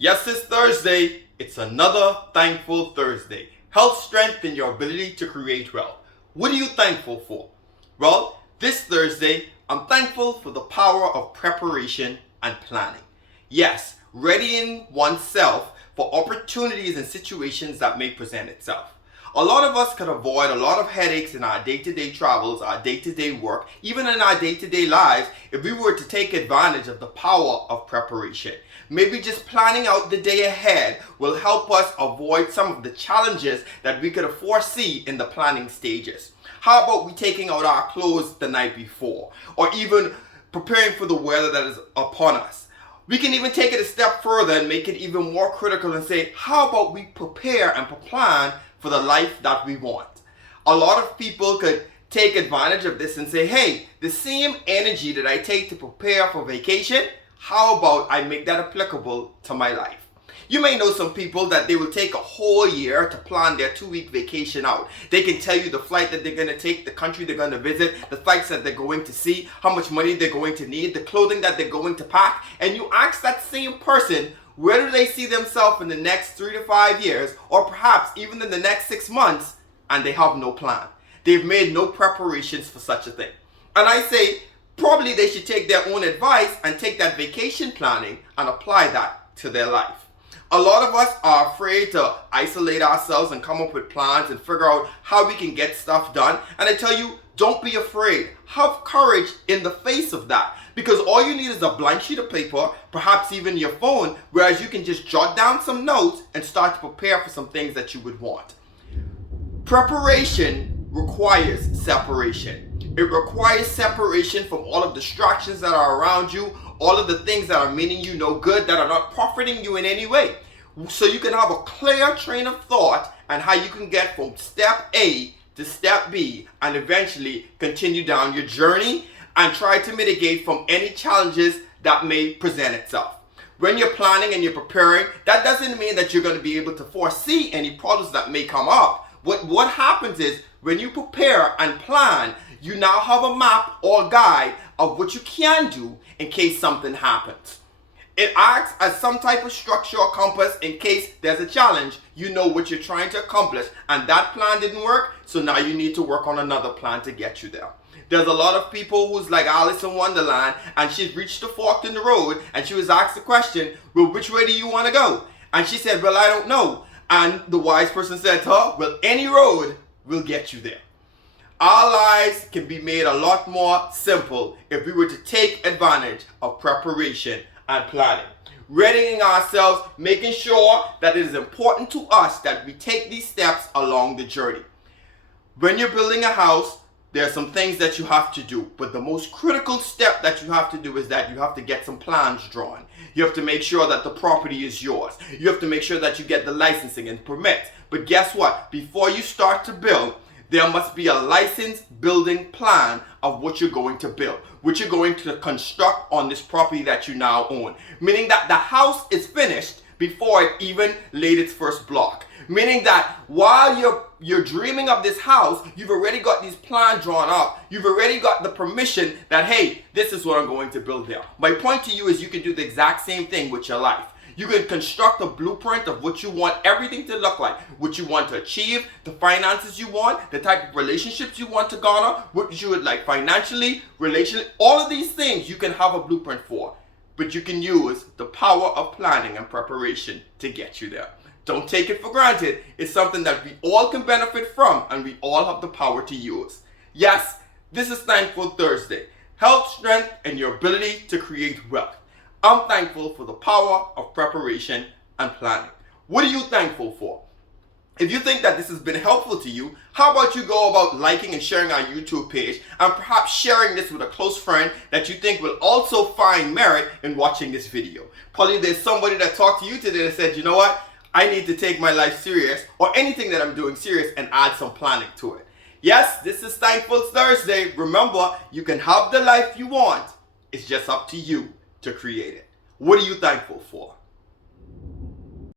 Yes, it's Thursday. It's another thankful Thursday. Health, strength, and your ability to create wealth. What are you thankful for? Well, this Thursday, I'm thankful for the power of preparation and planning. Yes, readying oneself for opportunities and situations that may present itself. A lot of us could avoid a lot of headaches in our day-to-day travels, our day-to-day work, even in our day-to-day lives if we were to take advantage of the power of preparation. Maybe just planning out the day ahead will help us avoid some of the challenges that we could foresee in the planning stages. How about we taking out our clothes the night before, or even preparing for the weather that is upon us? We can even take it a step further and make it even more critical and say, how about we prepare and plan for the life that we want? A lot of people could take advantage of this and say, hey, the same energy that I take to prepare for vacation, how about I make that applicable to my life? You may know some people that they will take a whole year to plan their 2-week vacation out. They can tell you the flight that they're going to take, the country they're going to visit, the sites that they're going to see, how much money they're going to need, the clothing that they're going to pack. And you ask that same person, where do they see themselves in the next 3 to 5 years, or perhaps even in the next 6 months, and they have no plan. They've made no preparations for such a thing. And I say, probably they should take their own advice and take that vacation planning and apply that to their life. A lot of us are afraid to isolate ourselves and come up with plans and figure out how we can get stuff done. And I tell you, don't be afraid. Have courage in the face of that. Because all you need is a blank sheet of paper, perhaps even your phone, whereas you can just jot down some notes and start to prepare for some things that you would want. Preparation requires separation. It requires separation from all of the distractions that are around you, all of the things that are meaning you no good, that are not profiting you in any way. So you can have a clear train of thought and how you can get from step A to step B and eventually continue down your journey and try to mitigate from any challenges that may present itself. When you're planning and you're preparing, that doesn't mean that you're going to be able to foresee any problems that may come up. What happens is when you prepare and plan, you now have a map or guide of what you can do in case something happens. It acts as some type of structure or compass in case there's a challenge. You know what you're trying to accomplish, and that plan didn't work, so now you need to work on another plan to get you there. There's a lot of people who's like Alice in Wonderland, and she's reached the fork in the road, and she was asked the question, well, which way do you want to go? And she said, well, I don't know. And the wise person said to her, well, any road will get you there. Our lives can be made a lot more simple if we were to take advantage of preparation and planning. Readying ourselves, making sure that it is important to us that we take these steps along the journey. When you're building a house, there are some things that you have to do, but the most critical step that you have to do is that you have to get some plans drawn. You have to make sure that the property is yours. You have to make sure that you get the licensing and permits. But guess what? Before you start to build, there must be a licensed building plan of what you're going to build, what you're going to construct on this property that you now own. Meaning that the house is finished before it even laid its first block. Meaning that while you're dreaming of this house, you've already got these plans drawn up. You've already got the permission that, hey, this is what I'm going to build there. My point to you is you can do the exact same thing with your life. You can construct a blueprint of what you want everything to look like, what you want to achieve, the finances you want, the type of relationships you want to garner, what you would like financially, relationally, all of these things you can have a blueprint for. But you can use the power of planning and preparation to get you there. Don't take it for granted. It's something that we all can benefit from and we all have the power to use. Yes, this is Thankful Thursday. Health, strength, and your ability to create wealth. I'm thankful for the power of preparation and planning. What are you thankful for? If you think that this has been helpful to you, how about you go about liking and sharing our YouTube page and perhaps sharing this with a close friend that you think will also find merit in watching this video. Probably there's somebody that talked to you today that said, you know what? I need to take my life serious or anything that I'm doing serious and add some planning to it. Yes, this is Thankful Thursday. Remember, you can have the life you want. It's just up to you to create it. What are you thankful for?